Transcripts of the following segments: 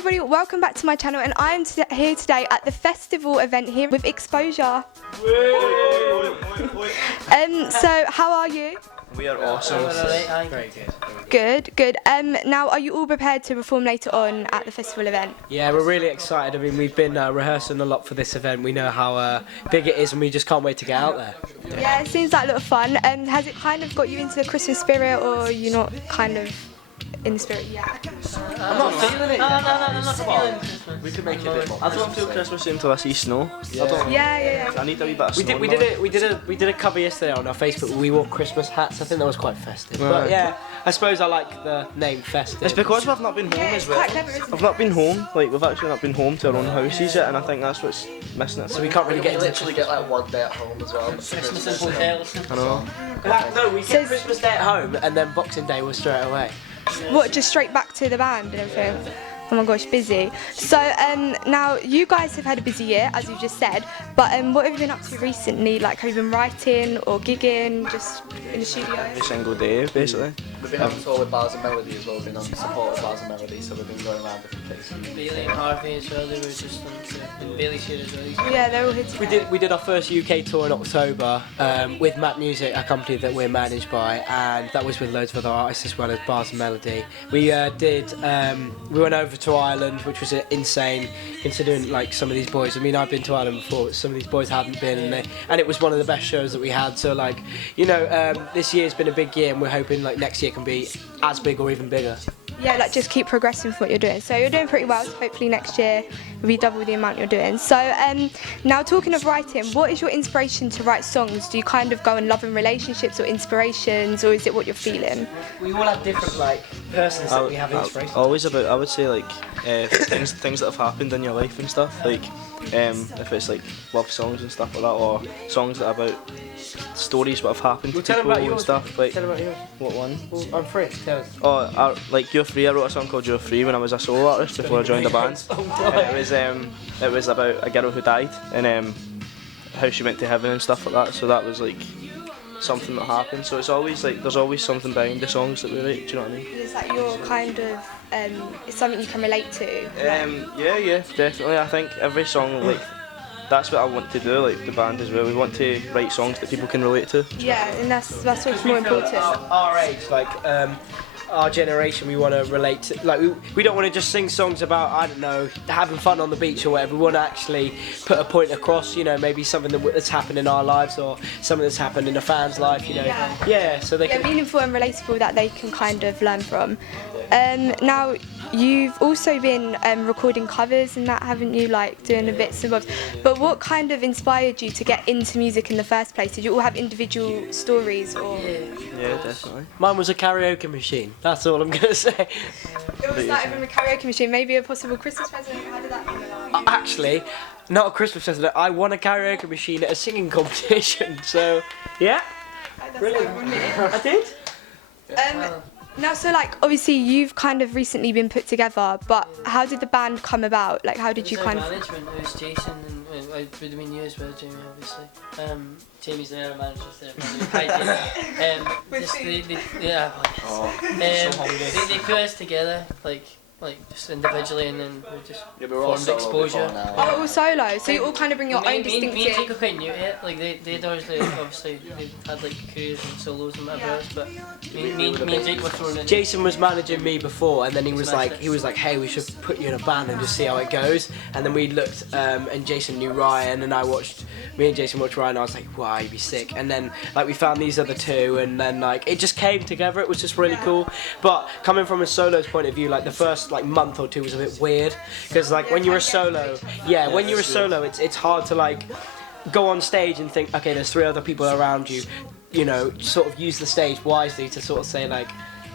everybody, welcome back to my channel, and I am here today at the Festive-All event here with Exposure. So how are you? We are awesome. Very good. Good. Now, are you all prepared to perform later on at the festival event? Yeah, we're really excited. I mean, we've been rehearsing a lot for this event. We know how big it is, and we just can't wait to get out there. Yeah, it seems like a lot of fun. Has it kind of got you into the Christmas spirit, or are you not kind of in the spirit yet? I'm not feeling it. No, not feeling Christmas. We could make it a bit more. I don't feel Christmassy until I see snow. Yeah. I need a wee bit of snow. We did a cover yesterday on our Facebook. We wore Christmas hats. I think that was quite festive. Right. But yeah, I suppose I like the name festive. It's because we've not been home as well. Quite clever, isn't it? I've not been home. Like, we've actually not been home to our own houses yet, and I think that's what's missing it. So we can't really get into literally get like one day at home as well. Christmas in hotels. I know. No, we get Christmas Day at home, and then Boxing Day was straight away. What, just straight back to the band and everything? Oh my gosh, busy. So now you guys have had a busy year, as you've just said, but what have you been up to recently? Like, have you been writing or gigging, just in the studio? Every single day, basically. We've been on tour with Bars and Melody as well. We've been on support with Bars and Melody, so we've been going around different places. Bailey and Harvey as well, they were just on tour. And Bailey's here as well. Yeah, they're all here together. We did our first UK tour in October with Matt Music, a company that we're managed by, and that was with loads of other artists as well as Bars and Melody. We we went over to Ireland, which was insane considering like some of these boys. I mean, I've been to Ireland before, but some of these boys hadn't been, and it was one of the best shows that we had. So like, you know, this year's been a big year, and we're hoping like next year can be as big or even bigger. Yeah, like just keep progressing for what you're doing. So you're doing pretty well, so hopefully next year will be double the amount you're doing. So now talking of writing, what is your inspiration to write songs? Do you kind of go and love in relationships or inspirations, or is it what you're feeling? We all have different like persons that we have inspiration. Always about, I would say, like things that have happened in your life and stuff. Like if it's like love songs and stuff like that, or songs that are about stories what have happened to Tell them people about yours. and stuff. Like, Tell them about yours. what one? Well, I'm free. Tell us. Oh, like You're Free. I wrote a song called You're Free when I was a solo artist before I joined the band. And it was about a girl who died and how she went to heaven and stuff like that. So that was like something that happened. So it's always like there's always something behind the songs that we write. Do you know what I mean? Is that your kind of it's something you can relate to? Yeah, definitely. I think every song, like, that's what I want to do, like the band as well. We want to write songs that people can relate to. Yeah, and that's what's more important. Our age, like our generation, we want to relate to, like we don't want to just sing songs about, I don't know, having fun on the beach or whatever. We want to actually put a point across, you know, maybe something that's happened in our lives or something that's happened in a fan's life, you know. Yeah, so they can... meaningful and relatable that they can kind of learn from. Now, you've also been recording covers and that, haven't you, like doing the bits and bobs? But what kind of inspired you to get into music in the first place? Did you all have individual stories, or...? Yeah, definitely. Mine was a karaoke machine, that's all I'm going to say. It was started from a karaoke machine, maybe a possible Christmas present. How did that come along? Actually, not a Christmas present, I won a karaoke machine at a singing competition, so yeah. Brilliant. I did. Now, so like, obviously you've kind of recently been put together, but how did the band come about? Like, how did you kind of... management, it was Jason, and it would have been you as well, Jamie, obviously. Jamie's there, manager's there. They put us together, like just individually, and then we just formed Exposure. Oh, all solo, so you all kind of bring your own distinctive... Me and Jake are quite new to it, like they'd always, obviously, they've had like careers and solos and whatever else, but me and Jake were thrown in. Jason was managing me before, and then he was like, hey, we should put you in a band and just see how it goes. And then we looked, and Jason knew Ryan, and me and Jason watched Ryan, and I was like, wow, you'd be sick. And then like we found these other two, and then like it just came together. It was just really cool. But coming from a solo's point of view, like the first like month or two was a bit weird, because like when you're a solo, it's hard to like go on stage and think, okay, there's three other people around you, you know, sort of use the stage wisely to sort of say like,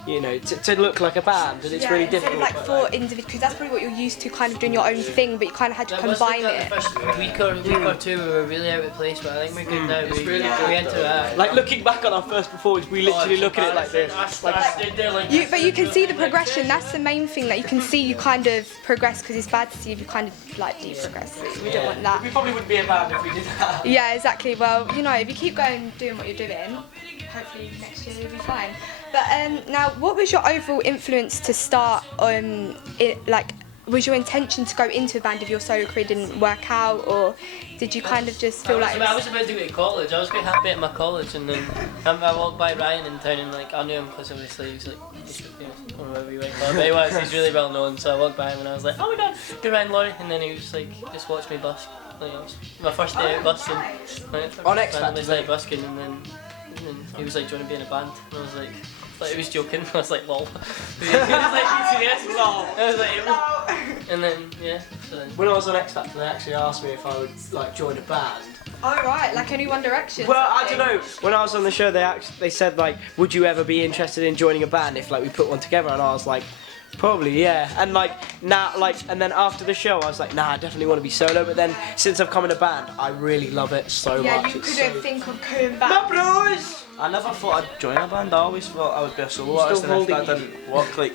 you know, to look like a band, and it's really difficult. Like for individuals, because that's probably what you're used to, kind of doing your own thing, but you kind of had to combine it. The first week or two, we were really out of place, but I think we're good now. We enter that. Like looking back on our first performance, we literally look at it like this. But you can see the progression. That's the main thing, that you can see you kind of progress, because it's bad to see if you kind of like de-progress. We don't want that. We probably wouldn't be a band if we did that. Yeah, exactly. Well, you know, if you keep going doing what you're doing, hopefully next year you'll be fine. But now, what was your overall influence to start was your intention to go into a band if your solo career didn't work out, or did you kind of just feel like... I was about to go to college. I was quite happy at my college, and then I walked by Ryan in town, and like I knew him because obviously he was like, I don't know where we went, but he's really well known. So I walked by him and I was like, oh my god, good Ryan Laurie, and then he was like, just watched me busk. Like, it was my first day out busking. On X Factor, I started busking, and then he was like, do you want to be in a band? And I was like he was joking. I was like, lol. He was like, serious? Lol. I was like, and then yeah. So then. When I was on X Factor, they actually asked me if I would like join a band. Oh right, like any One Direction. Well, I don't know. When I was on the show, they said like, would you ever be interested in joining a band if like we put one together? And I was like, probably yeah. And like now, and then after the show, I was like, nah, I definitely want to be solo. But then since I've come in a band, I really love it so much. Yeah, you couldn't think of coming back. My bros! I never thought I'd join a band. I always thought I would be a solo artist, and if that didn't work, like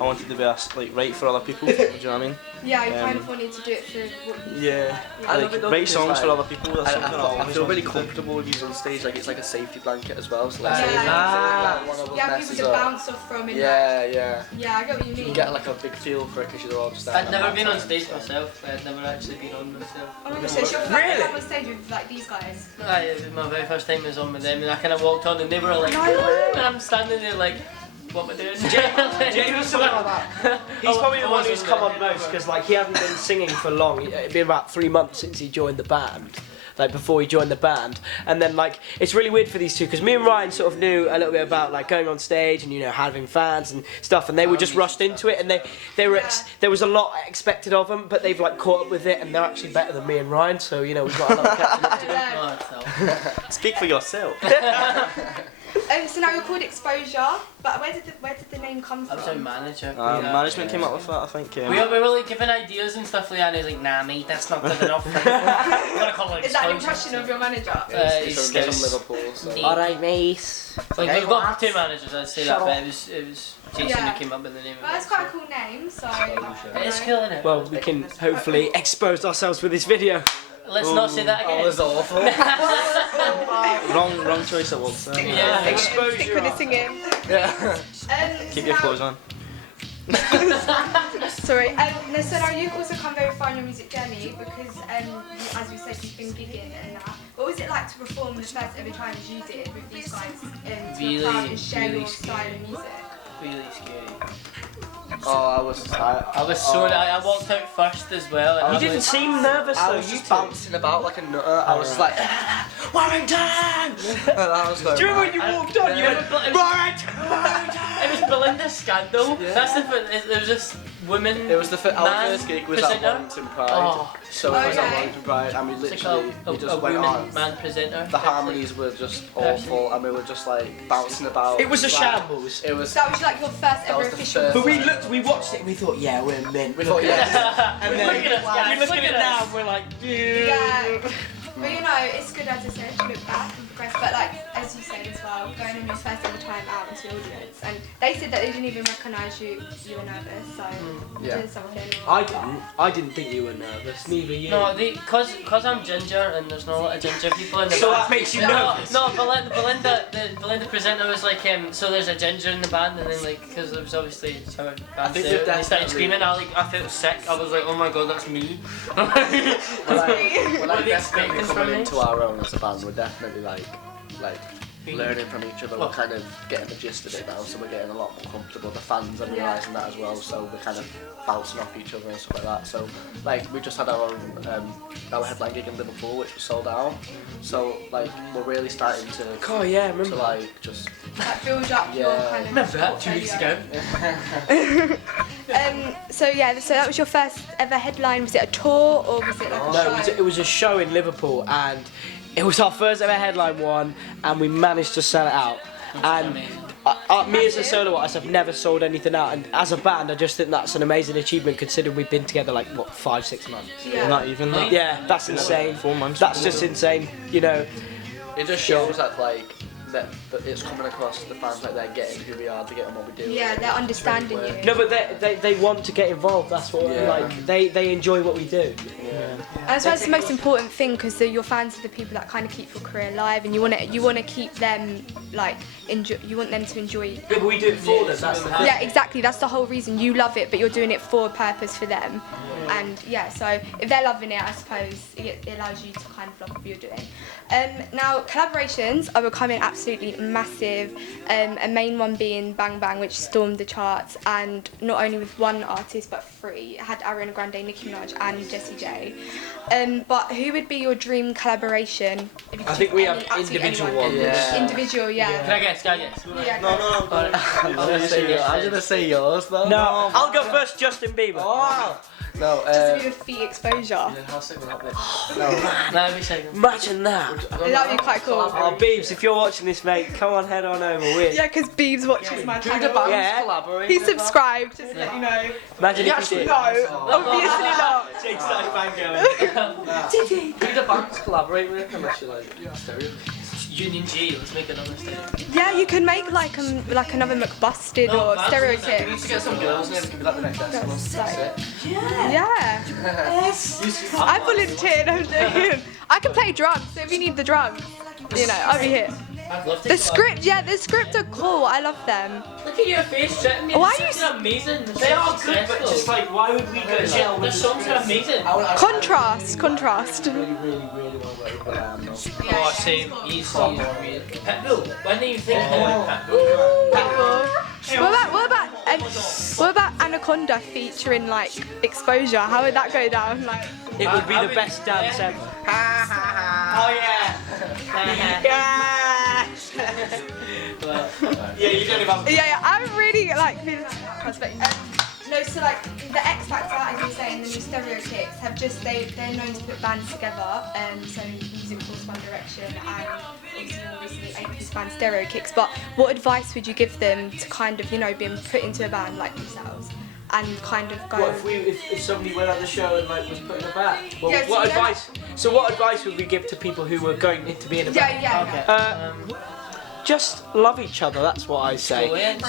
I wanted to be write for other people. Do you know what I mean? Yeah, you kind of wanted to do it for. Yeah, I like love it though, write because, songs like, for other people. That's something I feel really wanted to do. comfortable with you on stage. Like it's like a safety blanket as well. So like, Yeah. say if, like, one of us Yeah, people messes to up. bounce off from. And Yeah, yeah. Yeah, I get what you You mean. get like a big feel for it because you're all just there. I'd never been on stage myself. I'd never actually been on myself. Oh my gosh, so it's your first time on stage with like these guys. It was my very first time I was on with them, and I kind of walked on, and they were like, No. and I'm standing there like, what am I doing? He's probably the one who's come on most because like he hasn't been singing for long. It'd been about 3 months since he joined the band. Like before he joined the band, and then like it's really weird for these two because me and Ryan sort of knew a little bit about like going on stage and having fans and stuff, and they were just rushed into it, and they were there was a lot expected of them, but they've like caught up with it, and they're actually better than me and Ryan, so we've got a lot of catching up to do. Oh, Speak for yourself. So now you're called Exposure, but where did the name come I was our from? manager. Management came up with that, I think. We were like giving ideas and stuff like that, and he was like, nah mate, that's not good enough. I'm gonna call it Is that an Exposure. impression of your manager? He's from Liverpool. So. Alright, mate. Like, we've got two managers, I'd say Shut that, but up. it was Jason Yeah. who came up with the name Well, of that's it. quite a cool name, so... It is cool, isn't it? Well, we can hopefully expose ourselves with this video. Let's not say that again. That was awful. Wrong choice at once. Yeah. Exposure. Stick with the singing. Yeah. Keep your clothes on. Sorry. So now you've also come very far in your music journey because, as we said, you've been gigging and that. What was it like to perform the first ever time as you did with these guys to a crowd and share your style of music? Really scary. Oh, I was So I walked out first as well. And You I didn't was, seem nervous I though. was You just two. bouncing about like a nutter. I was just like, Warrington! and I was going, Do you remember when you walked on? You went, Warrington! it was Belinda's scandal. Yeah. That's the thing. There was this woman. It was our man first gig was at presenter. Warrington Pride. Oh, So it was at okay. Warrington Pride, and we it's like literally a we just went woman on. man presenter. The harmonies were just awful, and we were just like bouncing about. It was a like, shambles. It was. So that was like your first ever was the official... first- But we watched it and we thought, yeah, we're mint. We thought, yeah. And then Look at us, guys, you look look at it at now us. and we're like, Yeah. But it's good, as I said, to look back and progress. But like, as you said as well, going on your first ever time out into the audience. And they said that they didn't even recognise you were nervous, so Yeah. there's something. I didn't think you were nervous, neither you. No, cause I'm ginger and there's not a lot of ginger people in the So band. that makes you No, nervous? No, the Belinda presenter was like, so there's a ginger in the band, and then like, because there was obviously some bands think there, they've and they started definitely- screaming. I felt sick. I was like, oh my god, that's me. We're What are like they definitely expecting from coming me? into our own as a band. We're definitely like learning from each other. Well- We're kind of getting the gist of it now, so we're getting a lot more comfortable. The fans are realising that as well, so we're kind of bouncing off each other and stuff like that. So like we just had our headline gig in Liverpool, which was sold out. So like we're really starting to Oh yeah, I remember. like just That build up your Yeah. kind of... Remember that 2 weeks ago? So that was your first ever headline. Was it a tour or was it like a No, show? it was a show in Liverpool, and it was our first ever headline one, and we managed to sell it out. And me as a solo artist, I've never sold anything out, and as a band, I just think that's an amazing achievement considering we've been together like 5-6 months. Yeah. Not even that. Yeah, that's insane. 4 months. That's just insane, you know. it just shows that like that it's coming across the fans, like they're getting who we are, they're getting what we do. Yeah, they're understanding you. No, but they want to get involved. That's what like they enjoy what we do. And so that's the most important thing, because your fans are the people that kind of keep your career alive, and you want to keep them like you want them to enjoy. Yeah, but we do it for them. That's the thing. Yeah, exactly. That's the whole reason. You love it, but you're doing it for a purpose for them. And yeah, so if they're loving it, I suppose it allows you to kind of love what you're doing. Now, collaborations are becoming absolutely massive. A main one being Bang Bang, which stormed the charts, and not only with one artist but three. It had Ariana Grande, Nicki Minaj, and Jessie J. But who would be your dream collaboration? If you could I think choose we have absolutely individual anyone? ones. Yeah. Individual, yeah. Can I guess? Yeah, No. I'm gonna say yours though. No, I'll go first. Justin Bieber. Oh. No. Just to be with feet exposure. How sick would that be? Let me say. Imagine that. That'd be quite cool. Oh, Beebs, if you're watching this, mate, come on, head on over. We're... Yeah, because Beebs watches my Who the channel. bands Yeah. collaborate? He subscribed, just to let you know. Imagine if you did. No, obviously not. Jake's like fangirling. Who the bands collaborate with? Unless you like stereo. Union G. Let's make another stage. Yeah, you could make like another McBusted or We need Stereotype. to get some girls in. We can be like the next That's festival. like, yeah. I volunteered. I'm joking. I can play drums, so if you need the drums, I'll be here. I'd love to. The script are cool. I love them. Look at your face, chatting me. Why The are you songs are amazing. They are good, but just like, why would we go chill The with songs are amazing. Contrast. Really want to work with them. Oh, same. He's really. Pitbull. When do you think about Pitbull? What about Anaconda featuring like Exposure? How would that go down? Like, It would be the best dance ever. Oh yeah. Yeah! Yeah, you don't even yeah, I'm really like feeling no, so like the X Factor, as you were saying, the new Stereotypes have just they're known to put bands together, so Music Force One Direction and obviously more recently 8-piece band Stereokicks. But what advice would you give them to kind of being put into a band like themselves and kind of go? What if somebody went on the show and like was put in a band? Well, Yeah, so what you know- advice? So what advice would we give to people who were going to be in a band? Yeah. Just love each other. That's what I say. Brilliant.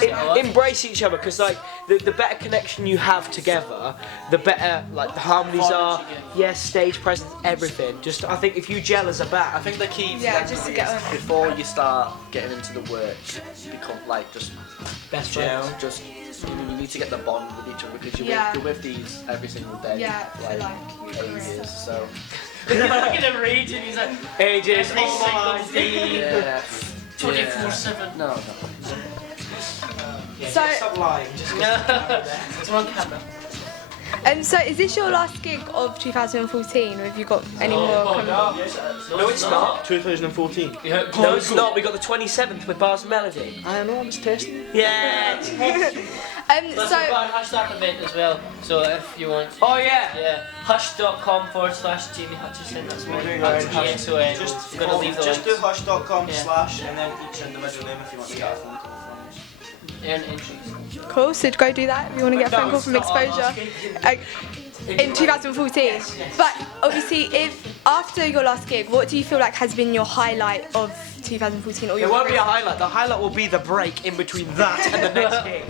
Embrace each other, because like the better connection you have together, the better like the harmonies are. Yes, stage presence, everything. Just I think if you gel as a I band, think the key Yeah, to just to is get on. before you start getting into the work, become like just best gel. friends. Just you need to get the bond with each other, because Yeah. you're with these every single day. Yeah, for like your ages. career. So Look at him rage and he's like, Ages, every all my single day, yeah. 24/7. No. So, Stop lying. Just It's on camera. so is this your last gig of 2014, or have you got any more coming? No, it's not. 2014. Yeah, No, it's not. We got the 27th with Bars and Melody. I know, I was testing. Yeah. Let's So, go on hashtag event as well. So if you want, Oh yeah. hush.com/Jamie Hutchison. That's my Doing that's right. HSON. Just, I'm gonna leave the just do links. hush.com Yeah. and then each individual name if you want to get a phone call from. Earn entries. cool. So go do that if you want to get a phone call from Exposure. In 2014. But obviously, if after your last gig, what do you feel like has been your highlight of 2014? Or It your won't be a career? highlight. The highlight will be the break in between that and the next gig.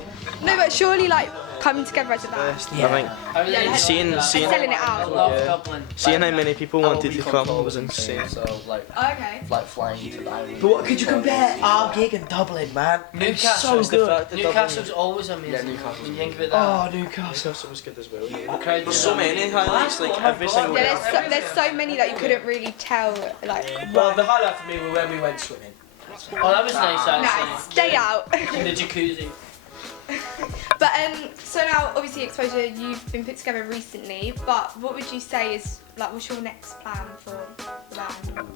No, but surely like coming together as a band. I think I really Yeah, enjoyed seeing- that. seeing- Selling it I out. love Yeah. Dublin. seeing how many people Our wanted to week on come tour was was insane. So like Okay. flying to the island. But what could you compare our gig in Dublin, man? Newcastle's so good. Newcastle's always amazing. Yeah, Newcastle's When you think about that. Oh, Newcastle. Newcastle was good as well. The crowd There's so many highlights, like every single Yeah, day. there's so many that you couldn't really tell. Like, Well, the highlight for me was when we went swimming. Oh, that was nice nah, actually. stay out. In the jacuzzi. But so now obviously Exposure, you've been put together recently. But what would you say is like, what's your next plan for the band?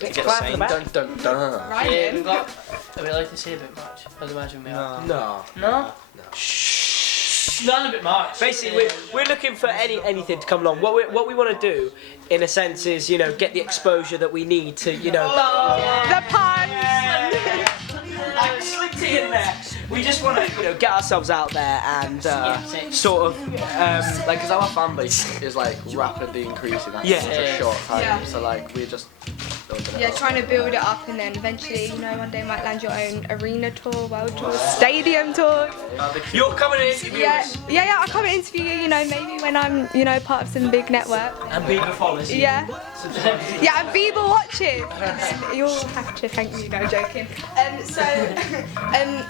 Get Clap for signed. the band. Dun dun dun. Yeah, Ryan? we've got. Are we allowed to say a bit much? I'd imagine we are. No. No? Not a bit much. Basically, we're looking for anything to come along. What we want to do, in a sense, is get the exposure that we need to The puns! I slipped it in there. We just want to get ourselves out there and sort of Like, cause our fan base is like rapidly increasing at Yeah. such a short time. Yeah. So like we're just building it Yeah, up. trying to build it up and then eventually, you know, one day might land your own arena tour, world tour, stadium tour. You're coming to interview us. Yeah, I'll come and interview you, you know, maybe when I'm, you know, part of some big network. And Bieber follows you. Yeah. Yeah, and Bieber watches. You'll have to thank me, no joking.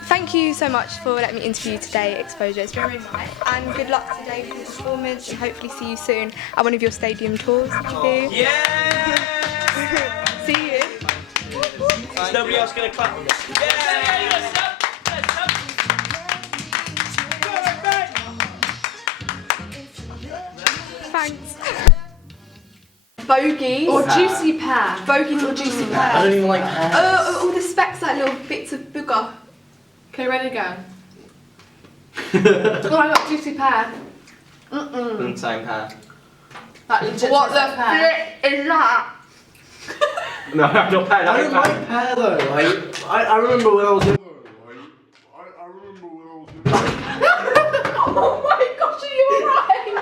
Thank you so much for letting me interview you today, Exposure. It's been really nice. And good luck today for the performance and hopefully see you soon at one of your stadium tours that you do. Yeah! See you. Is nobody else going to clap with us? Yeah! Thanks. Bogies or juicy pear. Bogies or juicy I pear. don't even like pears. Oh, all the specks, like little bits of booger. Okay, ready to go. Oh, I got juicy pear. Same pear. Like legit. What the pear. flip is that? No, I don't pear. I don't like pear though. I remember when I was in. Oh my gosh, are you alright?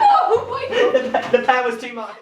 Oh my god. The pear was too much.